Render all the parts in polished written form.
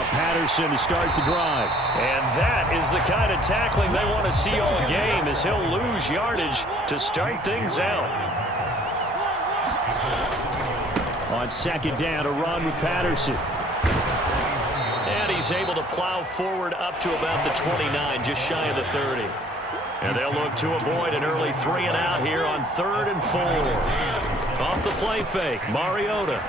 now Patterson to start the drive. And that is the kind of tackling they want to see all game, as he'll lose yardage to start things out. On second down, a run with Patterson. And he's able to plow forward up to about the 29, just shy of the 30. And they'll look to avoid an early 3 and out here on 3rd and 4. Off the play fake, Mariota.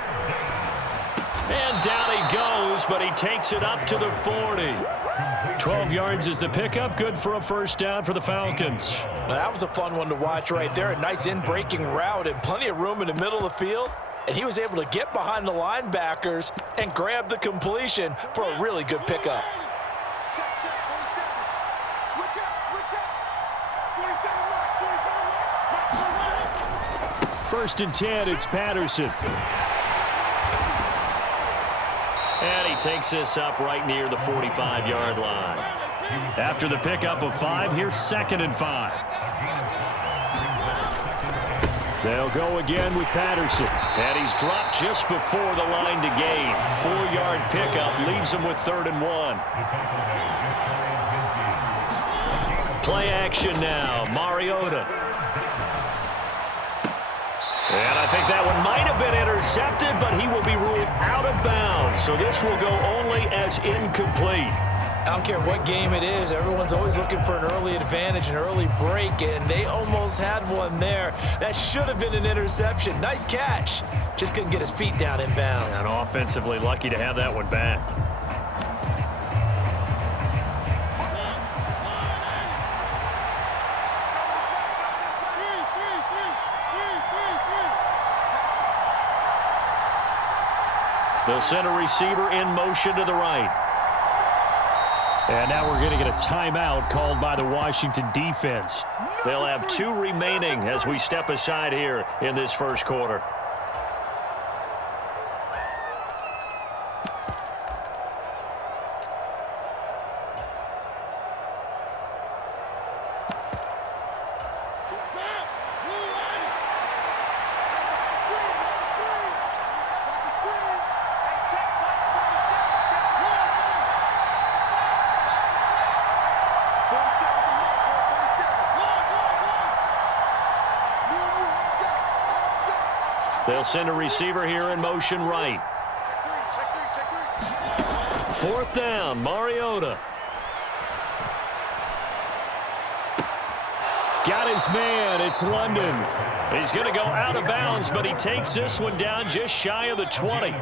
And down he goes, but he takes it up to the 40. 12 yards is the pickup. Good for a first down for the Falcons. Well, that was a fun one to watch right there. A nice in-breaking route and plenty of room in the middle of the field. And he was able to get behind the linebackers and grab the completion for a really good pickup. First and 10, it's Patterson. And he takes this up right near the 45-yard line. After the pickup of 5, here's 2nd and 5. They'll go again with Patterson. And he's dropped just before the line to gain. 4-yard pickup leaves him with 3rd and 1. Play action now, Mariota. And I think that one might have been intercepted, but he will be ruled out of bounds. So this will go only as incomplete. I don't care what game it is. Everyone's always looking for an early advantage, an early break, and they almost had one there. That should have been an interception. Nice catch. Just couldn't get his feet down in bounds. And offensively lucky to have that one back. They'll send a receiver in motion to the right. And now we're going to get a timeout called by the Washington defense. They'll have 2 remaining as we step aside here in this first quarter. They'll send a receiver here in motion right. 4th down, Mariota. Got his man. It's London. He's going to go out of bounds, but he takes this one down just shy of the 20.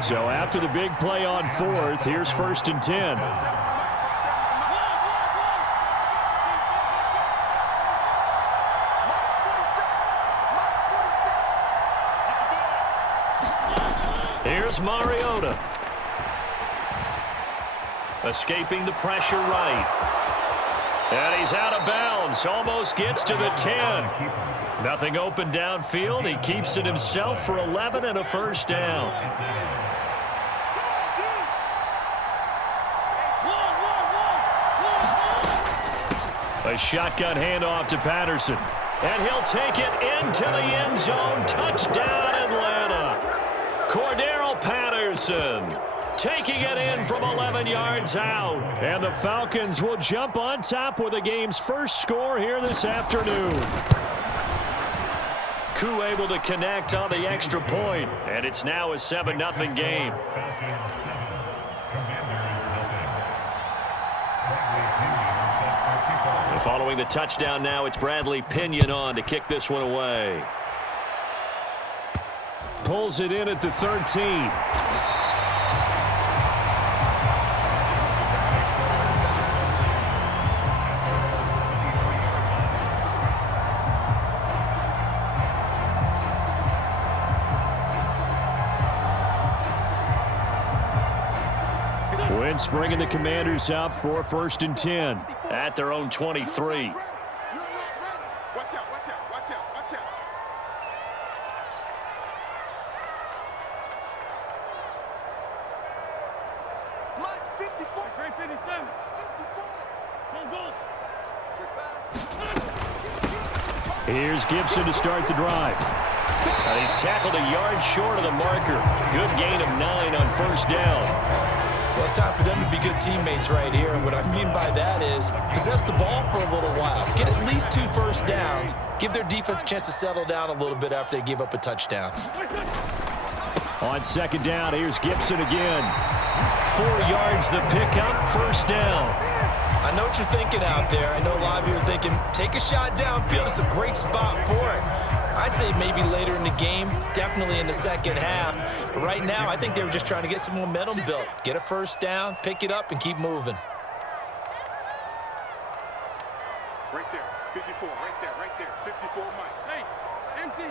So after the big play on 4th, here's 1st and 10. Here's Mariota. Escaping the pressure right. And he's out of bounds. Almost gets to the 10. Nothing open downfield. He keeps it himself for 11 and a first down. A shotgun handoff to Patterson. And he'll take it into the end zone. Touchdown, Atlanta. Cordero Patterson taking it in from 11 yards out. And the Falcons will jump on top with the game's first score here this afternoon. Koo able to connect on the extra point, and it's now a 7-0 game. And following the touchdown now, it's Bradley Pinion on to kick this one away. Pulls it in at the 13. Wentz bringing the Commanders up for 1st and 10. At their own 23. Here's Gibson to start the drive. He's tackled a yard short of the marker. Good gain of 9 on first down. Well, it's time for them to be good teammates right here. And what I mean by that is possess the ball for a little while. Get at least 2 first downs. Give their defense a chance to settle down a little bit after they give up a touchdown. On second down, here's Gibson again. 4 yards the pickup, first down. I know what you're thinking out there. I know a lot of you are thinking, take a shot downfield. It's a great spot for it. I'd say maybe later in the game, definitely in the second half. But right now, I think they were just trying to get some momentum built. Get a first down, pick it up, and keep moving. Right there, 54, right there, 54, Mike. Hey, empty.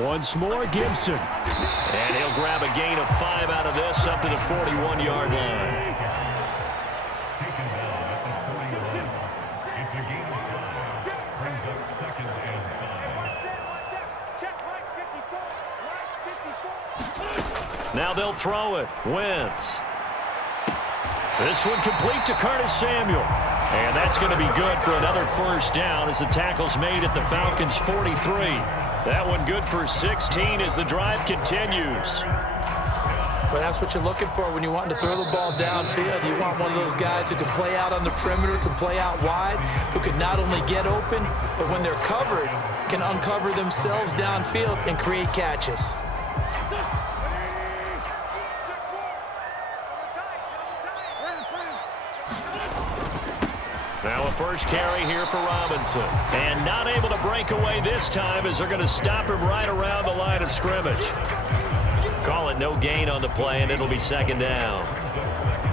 Once more, Gibson. And he'll grab a gain of 5 out of this up to the 41-yard line. Now they'll throw it. Wentz. This one complete to Curtis Samuel. And that's going to be good for another first down as the tackle's made at the Falcons' 43. That one good for 16 as the drive continues. But that's what you're looking for when you're wanting to throw the ball downfield. You want one of those guys who can play out on the perimeter, can play out wide, who can not only get open, but when they're covered, can uncover themselves downfield and create catches. Now a first carry here for Robinson. And not able to break away this time as they're going to stop him right around the line of scrimmage. Call it no gain on the play, and it'll be second down.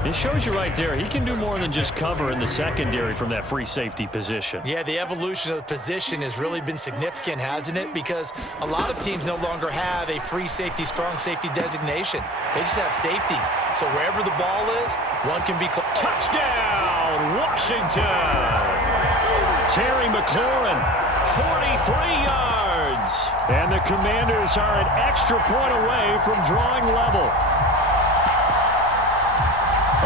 It shows you right there, he can do more than just cover in the secondary from that free safety position. Yeah, the evolution of the position has really been significant, hasn't it? Because a lot of teams no longer have a free safety, strong safety designation. They just have safeties. So wherever the ball is, one can be close. Touchdown, Washington! Terry McLaurin, 43 yards. And the Commanders are an extra point away from drawing level.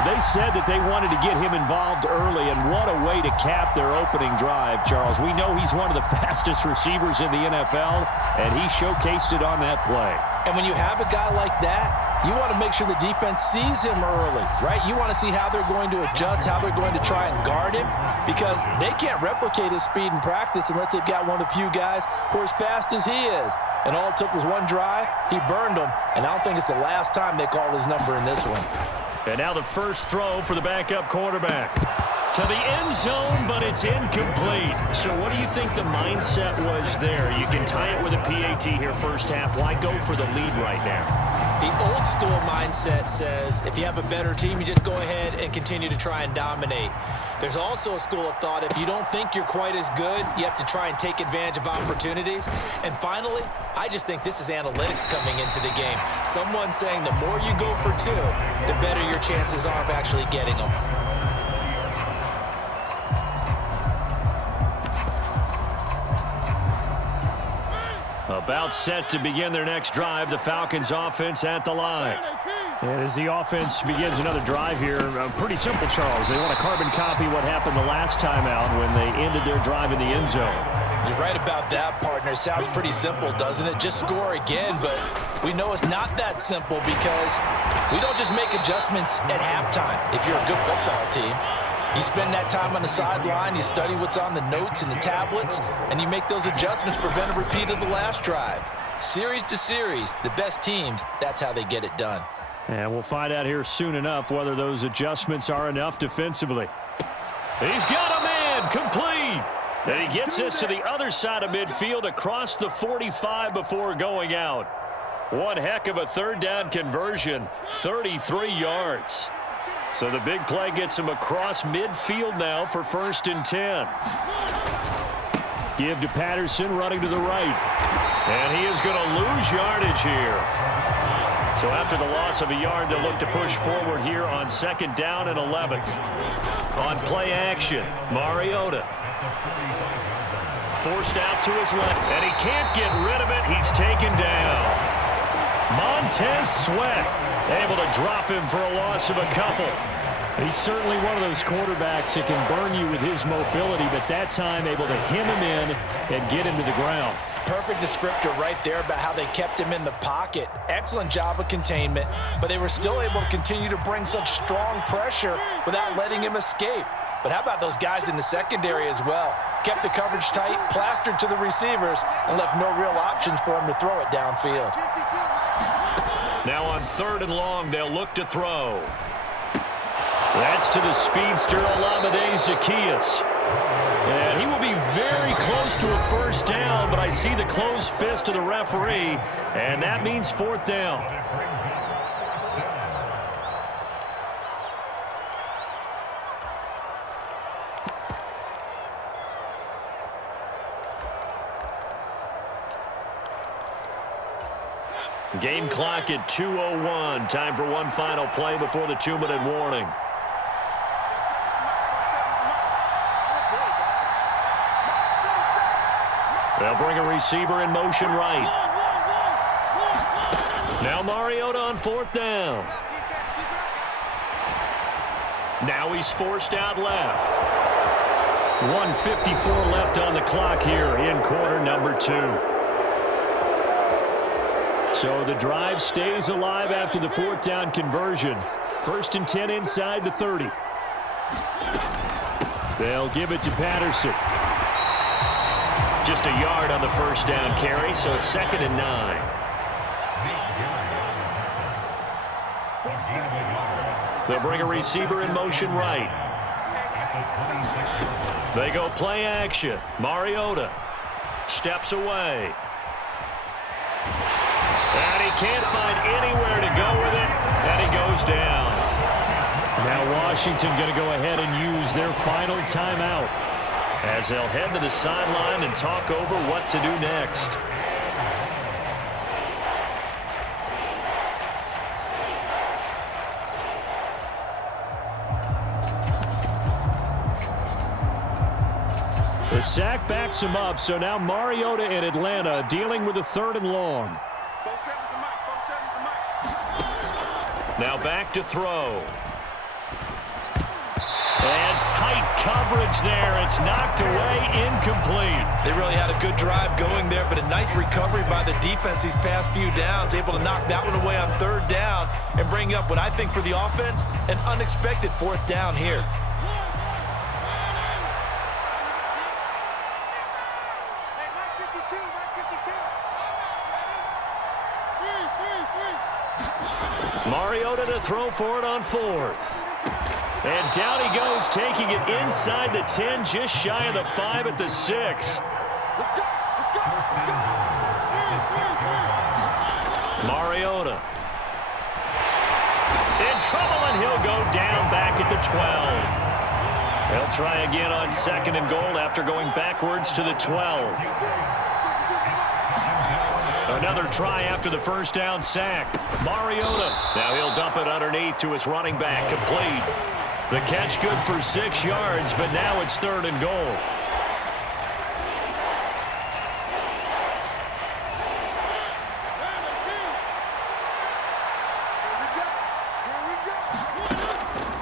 They said that they wanted to get him involved early, and what a way to cap their opening drive, Charles. We know he's one of the fastest receivers in the NFL, and he showcased it on that play. And when you have a guy like that, you want to make sure the defense sees him early, right? You want to see how they're going to adjust, how they're going to try and guard him, because they can't replicate his speed in practice unless they've got one of the few guys who are as fast as he is. And all it took was one drive. He burned them, and I don't think it's the last time they call his number in this one. And now the first throw for the backup quarterback. To the end zone, but it's incomplete. So what do you think the mindset was there? You can tie it with a PAT here first half. Why go for the lead right now? The old school mindset says if you have a better team, you just go ahead and continue to try and dominate. There's also a school of thought, if you don't think you're quite as good, you have to try and take advantage of opportunities. And finally, I just think this is analytics coming into the game. Someone saying the more you go for 2, the better your chances are of actually getting them. About set to begin their next drive, the Falcons offense at the line. And as the offense begins another drive here, pretty simple, Charles. They want to carbon copy what happened the last time out when they ended their drive in the end zone. You're right about that, partner. It sounds pretty simple, doesn't it? Just score again, but we know it's not that simple because we don't just make adjustments at halftime if you're a good football team. You spend that time on the sideline, you study what's on the notes and the tablets, and you make those adjustments to prevent a repeat of the last drive. Series to series, the best teams, that's how they get it done. And we'll find out here soon enough whether those adjustments are enough defensively. He's got a man, complete. And he gets this to the other side of midfield across the 45 before going out. One heck of a third down conversion, 33 yards. So the big play gets him across midfield now for 1st and 10. Give to Patterson running to the right. And he is going to lose yardage here. So after the loss of a yard, they'll look to push forward here on 2nd down and 11. On play action, Mariota. Forced out to his left, and he can't get rid of it. He's taken down. Montez Sweat able to drop him for a loss of a couple. He's certainly one of those quarterbacks that can burn you with his mobility, but that time able to hem him in and get him to the ground. Perfect descriptor right there about how they kept him in the pocket. Excellent job of containment, but they were still able to continue to bring such strong pressure without letting him escape. But how about those guys in the secondary as well? Kept the coverage tight, plastered to the receivers, and left no real options for him to throw it downfield. Now on 3rd and long, they'll look to throw. That's to the speedster Olamide Zaccheaus. And he will be very close to a first down, but I see the closed fist of the referee, and that means 4th down. Game clock at 2:01. Time for one final play before the 2-minute warning. They'll bring a receiver in motion right. Now Mariota on 4th down. Now he's forced out left. 1:54 left on the clock here in quarter number 2. So the drive stays alive after the 4th down conversion. 1st and 10 inside the 30. They'll give it to Patterson. Just a yard on the first down carry, so it's 2nd and 9. They'll bring a receiver in motion right. They go play action. Mariota steps away. And he can't find anywhere to go with it, and he goes down. Now Washington going to go ahead and use their final timeout, as they'll head to the sideline and talk over what to do next. The sack backs him up, so now Mariota in Atlanta dealing with a 3rd and long. Now back to throw. And tight coverage there. It's knocked away, incomplete. They really had a good drive going there, but a nice recovery by the defense these past few downs, able to knock that one away on 3rd down and bring up what I think for the offense, an unexpected 4th down here. Mariota to throw for it on 4th. And down he goes, taking it inside the 10, just shy of the 5 at the 6. Mariota. In trouble, and he'll go down back at the 12. They'll try again on 2nd and goal after going backwards to the 12. Another try after the first down sack. Mariota. Now he'll dump it underneath to his running back. Complete. The catch good for 6 yards, but now it's 3rd and goal.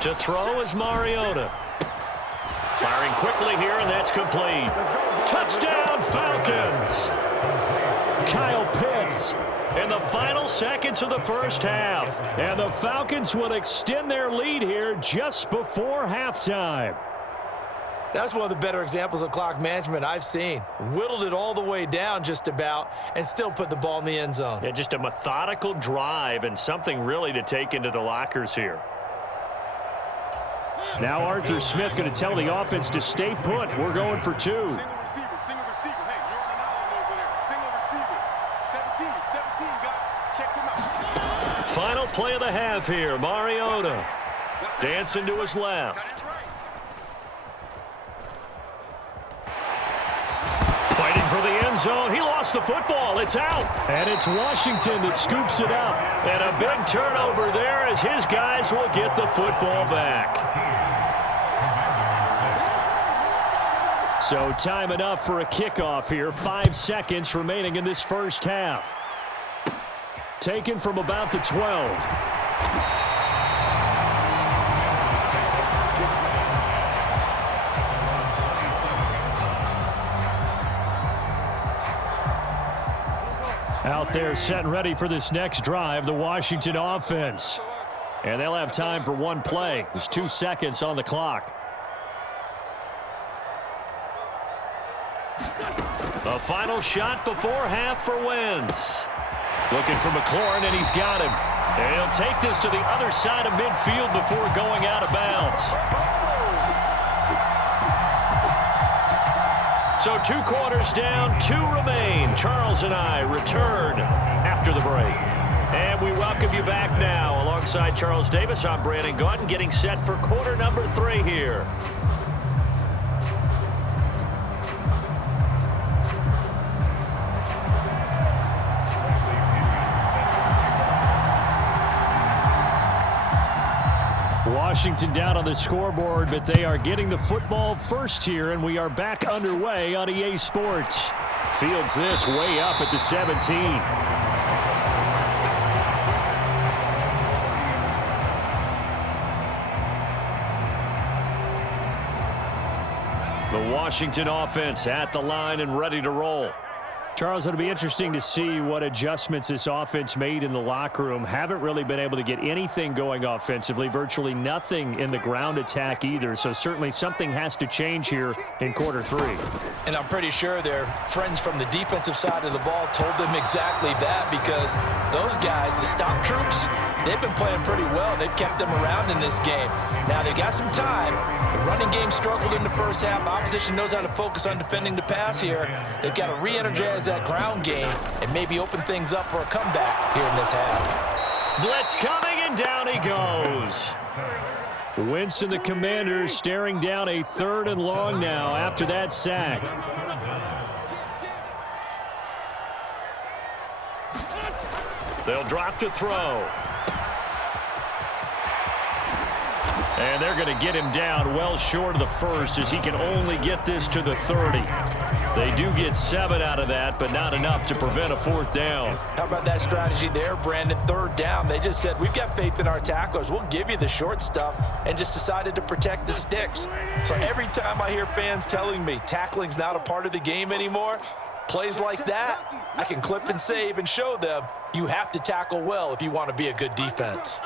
To throw is Mariota. Firing quickly here, and that's complete. Touchdown, Falcons! Kyle Pitts in the final seconds of the first half. And the Falcons will extend their lead here just before halftime. That's one of the better examples of clock management I've seen. Whittled it all the way down just about and still put the ball in the end zone. Yeah, just a methodical drive and something really to take into the lockers here. Now Arthur Smith going to tell the offense to stay put. We're going for 2. Single receiver. Hey, you're on an island over there. Single receiver. 17 guys. Check him out. Final play of the half here. Mariota dancing to his left. Fighting for the end zone. He lost the football. It's out. And it's Washington that scoops it up. And a big turnover there as his guys will get the football back. So time enough for a kickoff here. 5 seconds remaining in this first half. Taken from about the 12. Out there set and ready for this next drive, the Washington offense. And they'll have time for one play. There's 2 seconds on the clock. A final shot before half for Wentz. Looking for McLaurin, and he's got him. And he'll take this to the other side of midfield before going out of bounds. So 2 quarters down, 2 remain. Charles and I return after the break. And we welcome you back now. Alongside Charles Davis, I'm Brandon Gaudin, getting set for quarter number 3 here. Washington down on the scoreboard, but they are getting the football first here, and we are back underway on EA Sports. Fields this way up at the 17. The Washington offense at the line and ready to roll. Charles, it'll be interesting to see what adjustments this offense made in the locker room. Haven't really been able to get anything going offensively, virtually nothing in the ground attack either. So certainly something has to change here in quarter 3. And I'm pretty sure their friends from the defensive side of the ball told them exactly that, because those guys, the stop troops, they've been playing pretty well. They've kept them around in this game. Now they got some time. The running game struggled in the first half. Opposition knows how to focus on defending the pass here. They've got to re-energize that ground game and maybe open things up for a comeback here in this half. Blitz coming, and down he goes. Wentz and the Commanders staring down a 3rd and long now after that sack. They'll drop to throw. And they're going to get him down well short of the first, as he can only get this to the 30. They do get 7 out of that, but not enough to prevent a 4th down. How about that strategy there, Brandon? 3rd down. They just said, we've got faith in our tacklers. We'll give you the short stuff, and just decided to protect the sticks. So every time I hear fans telling me tackling's not a part of the game anymore, plays like that, I can clip and save and show them you have to tackle well if you want to be a good defense.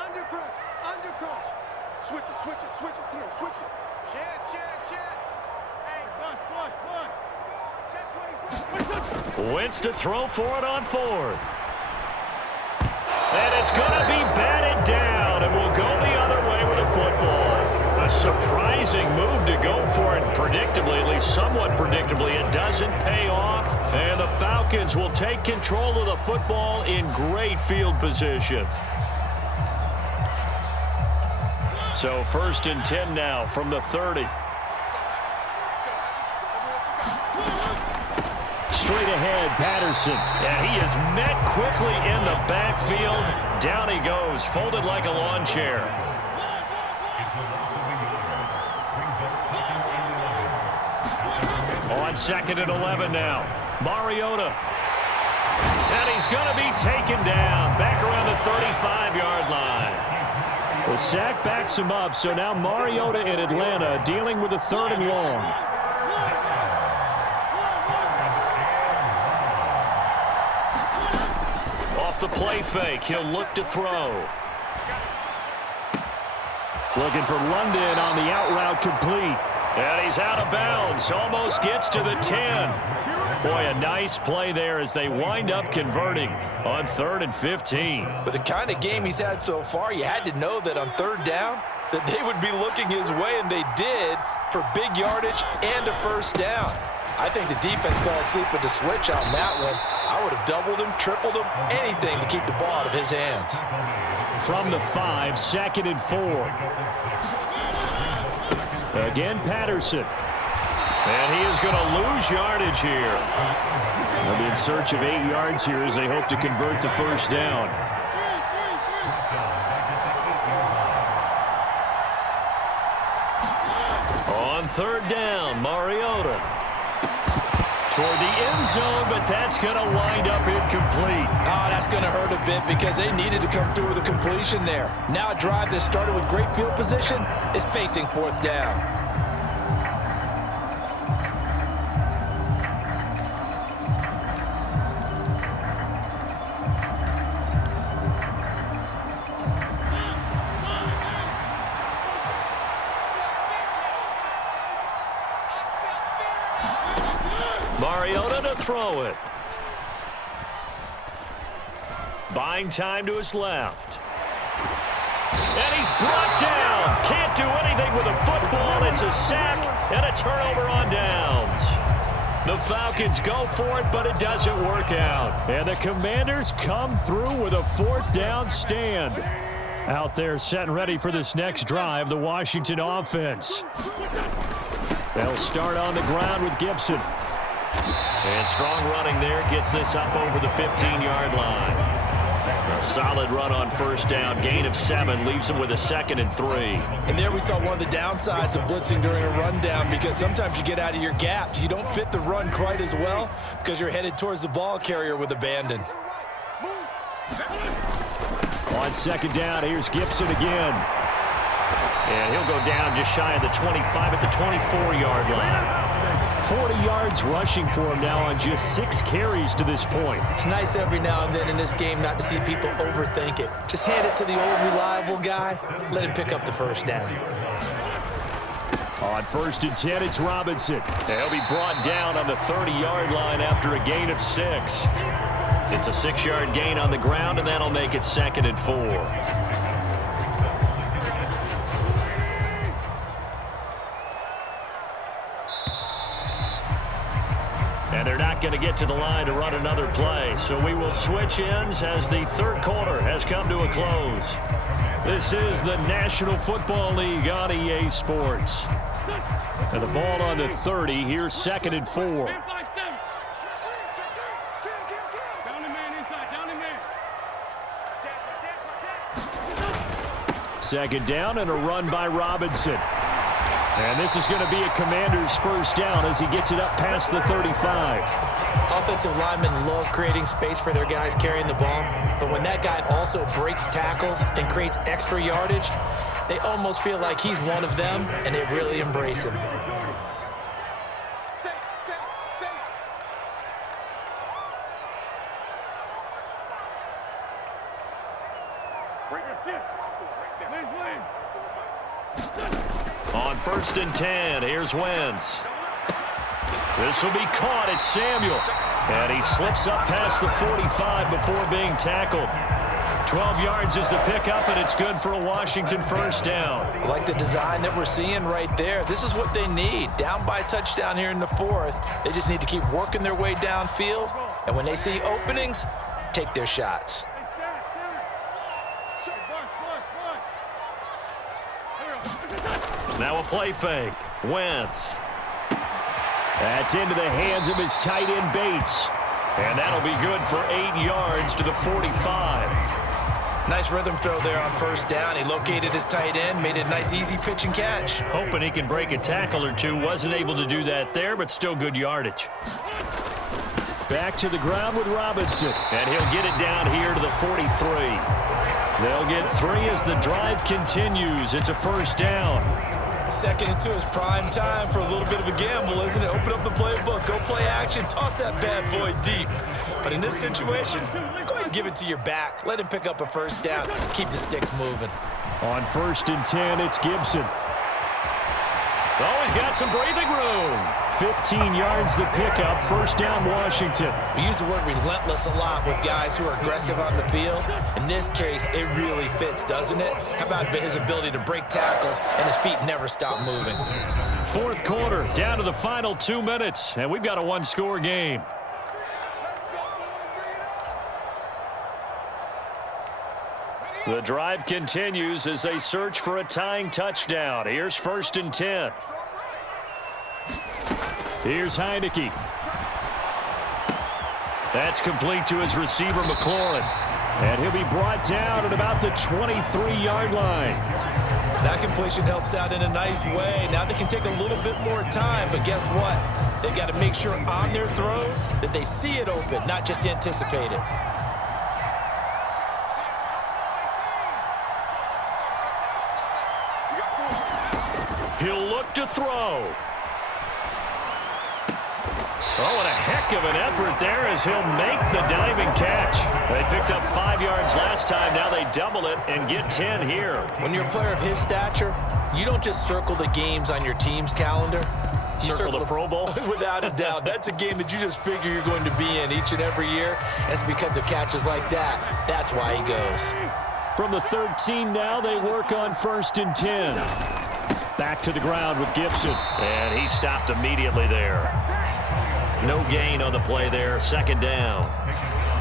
Switch it, switch it, switch it. Come on, switch it. Wentz to throw for it on 4th. And it's going to be batted down, and we'll go the other way with the football. A surprising move to go for it predictably, at least somewhat predictably. It doesn't pay off, and the Falcons will take control of the football in great field position. So 1st and 10 now from the 30. Straight ahead, Patterson. And he is met quickly in the backfield. Down he goes, folded like a lawn chair. On 2nd and 11 now. Mariota. And he's going to be taken down back around the 35-yard line. The sack backs him up, so now Mariota in Atlanta dealing with a 3rd and long. Off the play fake, he'll look to throw. Looking for London on the out route, complete. And he's out of bounds, almost gets to the 10. Boy, a nice play there as they wind up converting on 3rd and 15. With the kind of game he's had so far, you had to know that on 3rd down that they would be looking his way, and they did, for big yardage and a 1st down. I think the defense fell asleep with the switch on that one. I would have doubled him, tripled him, anything to keep the ball out of his hands. From the 5, 2nd and 4. Again, Patterson. And he is going to lose yardage here. They'll be in search of 8 yards here as they hope to convert the 1st down. On 3rd down, Mariota. Toward the end zone, but that's going to wind up incomplete. Oh, that's going to hurt a bit because they needed to come through with a completion there. Now a drive that started with great field position is facing 4th down. throw it. Buying time to his left. And he's brought down. Can't do anything with a football. It's a sack and a turnover on downs. The Falcons go for it, but it doesn't work out. And the Commanders come through with a 4th down stand. Out there set and ready for this next drive, the Washington offense. They'll start on the ground with Gibson. And strong running there gets this up over the 15-yard line. A solid run on 1st down. Gain of 7 leaves him with a 2nd and 3. And there we saw one of the downsides of blitzing during a rundown, because sometimes you get out of your gaps. You don't fit the run quite as well because you're headed towards the ball carrier with abandon. On 2nd down, here's Gibson again. And he'll go down just shy of the 25 at the 24-yard line. 40 yards rushing for him now on just 6 carries to this point. It's nice every now and then in this game not to see people overthink it. Just hand it to the old reliable guy. Let him pick up the 1st down. On 1st and 10, it's Robinson. And he'll be brought down on the 30-yard line after a gain of 6. It's a 6-yard gain on the ground, and that'll make it 2nd and 4. And they're not going to get to the line to run another play. So we will switch ends as the 3rd quarter has come to a close. This is the National Football League on EA Sports. And the ball on the 30. Here's 2nd and 4. Second down and a run by Robinson. And this is going to be a Commander's 1st down as he gets it up past the 35. Offensive linemen love creating space for their guys carrying the ball, but when that guy also breaks tackles and creates extra yardage, they almost feel like he's one of them, and they really embrace him. On 1st and 10, here's Wentz. This will be caught. It's Samuel. And he slips up past the 45 before being tackled. 12 yards is the pickup, and it's good for a Washington 1st down. I like the design that we're seeing right there. This is what they need. Down by a touchdown here in the 4th. They just need to keep working their way downfield. And when they see openings, take their shots. Now a play fake. Wentz. That's into the hands of his tight end Bates. And that'll be good for 8 yards to the 45. Nice rhythm throw there on 1st down. He located his tight end, made it a nice easy pitch and catch. Hoping he can break a tackle or two. Wasn't able to do that there, but still good yardage. Back to the ground with Robinson. And he'll get it down here to the 43. They'll get 3 as the drive continues. It's a 1st down. 2nd and 2 is prime time for a little bit of a gamble, isn't it? Open up the playbook, go play action, toss that bad boy deep. But in this situation, go ahead and give it to your back. Let him pick up a 1st down. Keep the sticks moving. On 1st and 10, it's Gibson. Oh, he's got some breathing room. 15 yards the pickup, 1st down Washington. We use the word relentless a lot with guys who are aggressive on the field. In this case, it really fits, doesn't it? How about his ability to break tackles and his feet never stop moving? 4th quarter, down to the final 2 minutes, and we've got a 1-score game. The drive continues as they search for a tying touchdown. Here's 1st and 10. Here's Heineke. That's complete to his receiver, McLaurin. And he'll be brought down at about the 23-yard line. That completion helps out in a nice way. Now they can take a little bit more time, but guess what? They've got to make sure on their throws that they see it open, not just anticipate it. He'll look to throw. Oh, and a heck of an effort there as he'll make the diving catch. They picked up 5 yards last time. Now they double it and get 10 here. When you're a player of his stature, you don't just circle the games on your team's calendar. Circle the Pro Bowl? Without a doubt. That's a game that you just figure you're going to be in each and every year. And it's because of catches like that. That's why he goes. From the 13 now, they work on 1st and 10. Back to the ground with Gibson. And he stopped immediately there. No gain on the play there. 2nd down.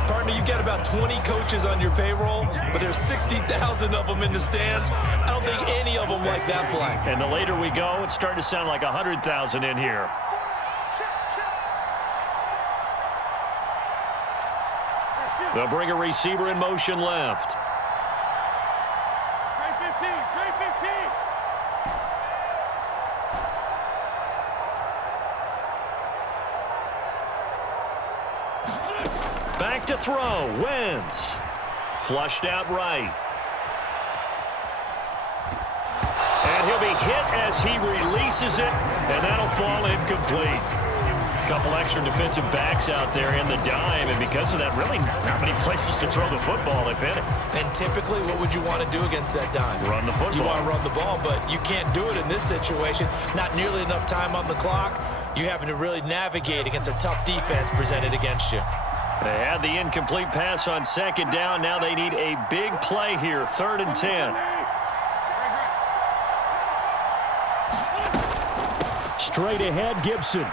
Partner, you've got about 20 coaches on your payroll, but there's 60,000 of them in the stands. I don't think any of them like that play. And the later we go, it's starting to sound like 100,000 in here. They'll bring a receiver in motion left. Back to throw. Wentz. Flushed out right. And he'll be hit as he releases it, and that'll fall incomplete. A couple extra defensive backs out there in the dime, and because of that, really not many places to throw the football, if any. And typically, what would you want to do against that dime? Run the football. You want to run the ball, but you can't do it in this situation. Not nearly enough time on the clock. You're having to really navigate against a tough defense presented against you. They had the incomplete pass on 2nd down. Now they need a big play here, 3rd and 10. Straight ahead, Gibson.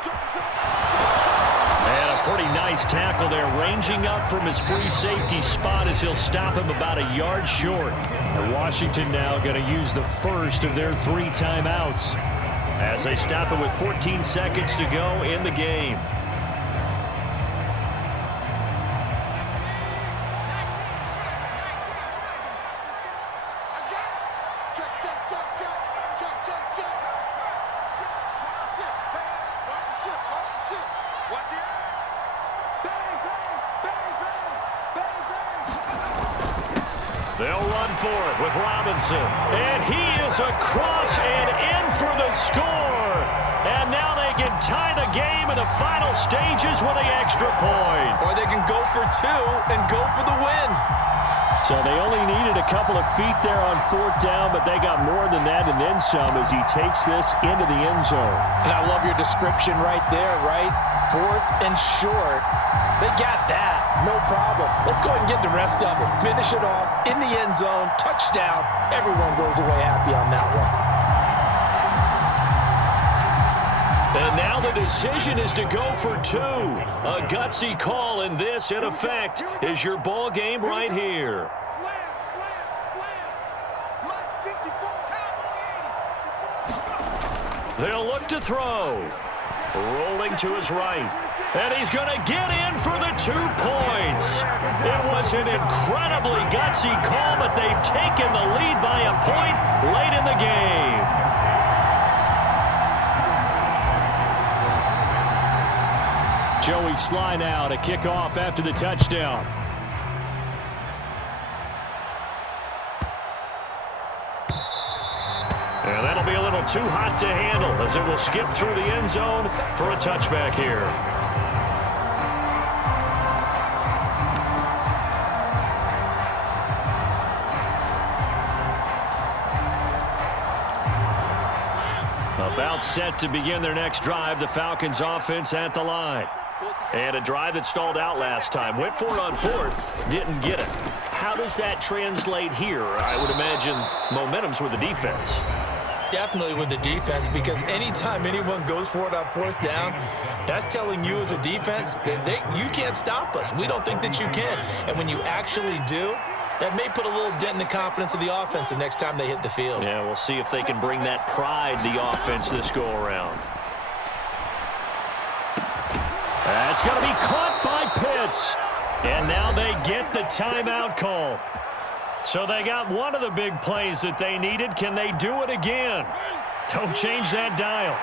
And a pretty nice tackle there, ranging up from his free safety spot as he'll stop him about a yard short. And Washington now going to use the first of their 3 timeouts as they stop him with 14 seconds to go in the game. They'll run for it with Robinson. And he is across and in for the score. And now they can tie the game in the final stages with the extra point. Or they can go for 2 and go for the win. So they only needed a couple of feet there on 4th down, but they got more than that and then some as he takes this into the end zone. And I love your description right there, right? 4th and short. They got that. No problem. Let's go ahead and get the rest of it. Finish it off in the end zone. Touchdown. Everyone goes away happy on that one. And now the decision is to go for 2. A gutsy call, and this, in effect, is your ball game right here. Slam, slam, slam. Mike 54. They'll look to throw. Rolling to his right. And he's going to get in for the 2 points. It was an incredibly gutsy call, but they've taken the lead by a point late in the game. Joey Sly now to kick off after the touchdown. And that'll be a little too hot to handle as it will skip through the end zone for a touchback here. About set to begin their next drive, the Falcons offense at the line. And a drive that stalled out last time. Went for it on 4th, didn't get it. How does that translate here? I would imagine momentum's with the defense. Definitely with the defense, because anytime anyone goes for it on 4th down, that's telling you as a defense that you can't stop us. We don't think that you can. And when you actually do, that may put a little dent in the confidence of the offense the next time they hit the field. Yeah, we'll see if they can bring that pride the offense this go-around. That's going to be caught by Pitts. And now they get the timeout call. So they got one of the big plays that they needed. Can they do it again? Don't change that dial.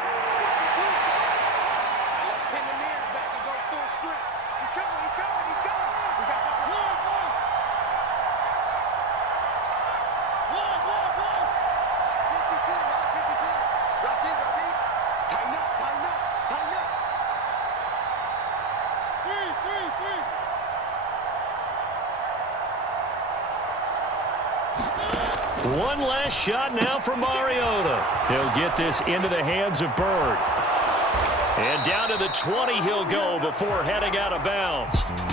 One last shot now for Mariota. He'll get this into the hands of Bird. And down to the 20 he'll go before heading out of bounds.